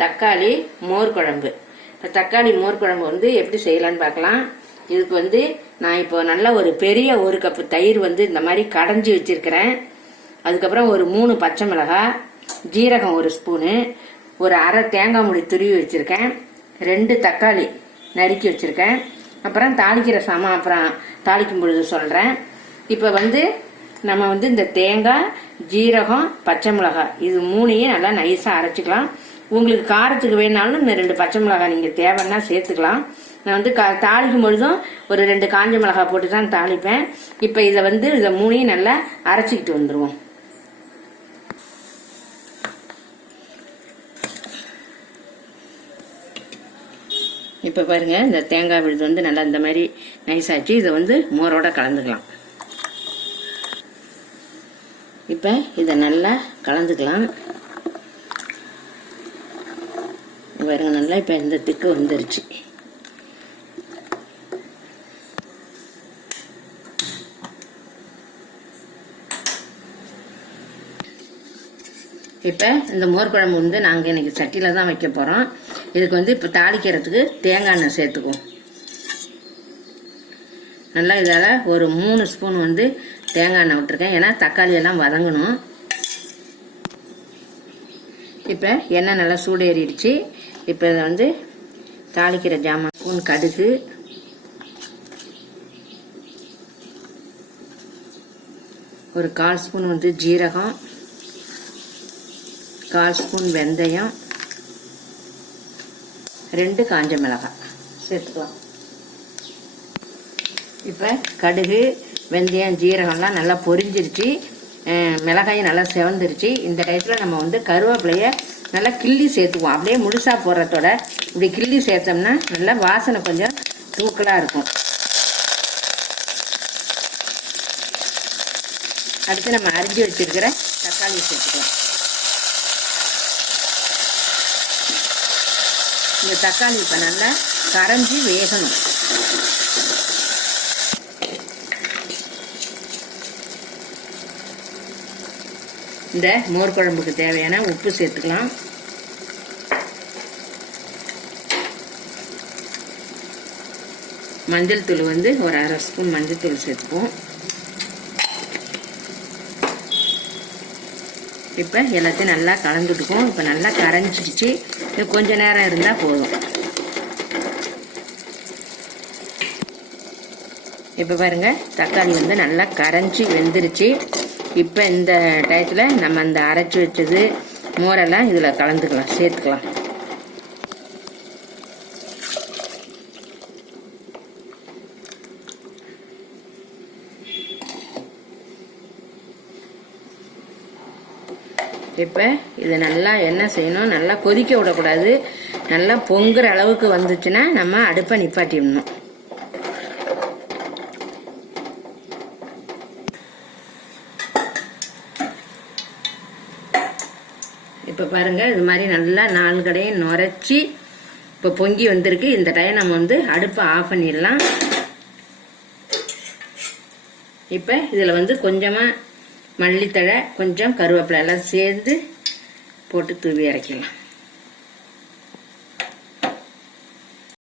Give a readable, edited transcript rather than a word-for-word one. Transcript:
தக்காளி மோர் குழம்பு. இப்போ தக்காளி மோர் குழம்பு வந்து எப்படி செய்யலான்னு பார்க்கலாம். இதுக்கு வந்து நான் இப்போ நல்லா ஒரு பெரிய 1 கப்பு தயிர் வந்து இந்த மாதிரி கடைஞ்சி வச்சிருக்கிறேன். அதுக்கப்புறம் ஒரு 3 பச்சை மிளகாய், ஜீரகம் 1 ஸ்பூனு, ஒரு அரை தேங்காய் மூடி துருவி வச்சிருக்கேன், 2 தக்காளி நறுக்கி வச்சிருக்கேன். அப்புறம் தாளிக்கிற சாமான் அப்புறம் தாளிக்கும் பொழுது சொல்கிறேன். இப்போ வந்து நம்ம வந்து இந்த தேங்காய், ஜீரகம், பச்சை மிளகாய் இது 3ஐயும் நல்லா நைஸாக அரைச்சிக்கலாம். உங்களுக்கு காரத்துக்கு வேணாலும் இந்த 2 பச்சை மிளகாய் நீங்கள் தேவைன்னா சேர்த்துக்கலாம். நான் வந்து தாளிக்கும் பொழுதும் ஒரு 2 காஞ்ச மிளகாய் போட்டு தான் தாளிப்பேன். இப்போ இதை 3ஐயும் நல்லா அரைச்சிக்கிட்டு வந்துடுவோம். இப்போ பாருங்க, இந்த தேங்காய் விழுது வந்து நல்லா இந்த மாதிரி நைஸாச்சு. இதை மோரோட கலந்துக்கலாம். இப்போ இதை நல்லா கலந்துக்கலாம். பாருங்க, நல்லா இப்போ இந்த திக்கு வந்துருச்சு. இப்போ இந்த மோர் குழம்பு நாங்கள் இன்னைக்கு சட்டியில் தான் வைக்க போகிறோம். இதுக்கு இப்போ தாளிக்கிறதுக்கு தேங்காய் எண்ணெய் சேர்த்துக்குவோம். நல்லா இதால் ஒரு 3 ஸ்பூன் தேங்காய் எண்ணெய் விட்டுருக்கேன். ஏன்னா தக்காளி எல்லாம் வதங்கணும். இப்போ எண்ணெய் நல்லா சூடேறிடுச்சு. இப்போ இதை தாளிக்கிற ஜாமான் ஸ்பூன் கடுகு, ஒரு 1/4 ஸ்பூன் ஜீரகம், 1/4 ஸ்பூன் வெந்தயம், 2 காஞ்ச மிளகாய் சேர்த்துக்கலாம். இப்போ கடுகு, வெந்தயம், ஜீரகம்லாம் நல்லா பொரிஞ்சிருச்சு. மிளகாயும் நல்லா செவந்துருச்சு. இந்த டயத்தில் நம்ம கருவேப்பிலையை நல்லா கிள்ளி சேர்த்துக்குவோம். அப்படியே முழுசாக போடுறதோட இப்படி கிள்ளி சேர்த்தோம்னா நல்லா வாசனை கொஞ்சம் தூக்கலாக இருக்கும். அடுத்து நம்ம அரிஞ்சு வச்சிருக்கிற தக்காளி சேர்த்துக்கலாம். இந்த தக்காளி இப்போ நல்லா கரைஞ்சி வேகணும். இந்த மோர் குழம்புக்கு தேவையான உப்பு சேர்த்துக்கலாம். மஞ்சள் தூள் ஒரு அரை ஸ்பூன் மஞ்சள் தூள் சேர்த்துப்போம். இப்போ எல்லாத்தையும் நல்லா கலந்துட்டுக்கும். இப்போ நல்லா கரைஞ்சிடுச்சு. கொஞ்ச நேரம் இருந்தால் போதும். இப்போ பாருங்க, தக்காளி நல்லா கரைஞ்சி வெந்துருச்சு. இப்போ இந்த டயத்தில் நம்ம அந்த அரைச்சி வச்சது மோரெல்லாம் இதில் கலந்துக்கலாம், சேர்த்துக்கலாம். இப்போ இது நல்லா என்ன செய்யணும், நல்லா கொதிக்க விடக்கூடாது. நல்லா பொங்குற அளவுக்கு வந்துச்சுன்னா நம்ம அடுப்பை நிப்பாட்டிடணும். இப்போ பாருங்க, இது மாதிரி நல்லா 4 கடையும் நுரைச்சி இப்போ பொங்கி வந்திருக்கு. இந்த டைம் நம்ம அடுப்பை ஆஃப் பண்ணிடலாம். இப்போ இதில் கொஞ்சமாக மல்லித்தழை, கொஞ்சம் கருவேப்பிலை எல்லாம் சேர்ந்து போட்டு தூவி இறக்கலாம்.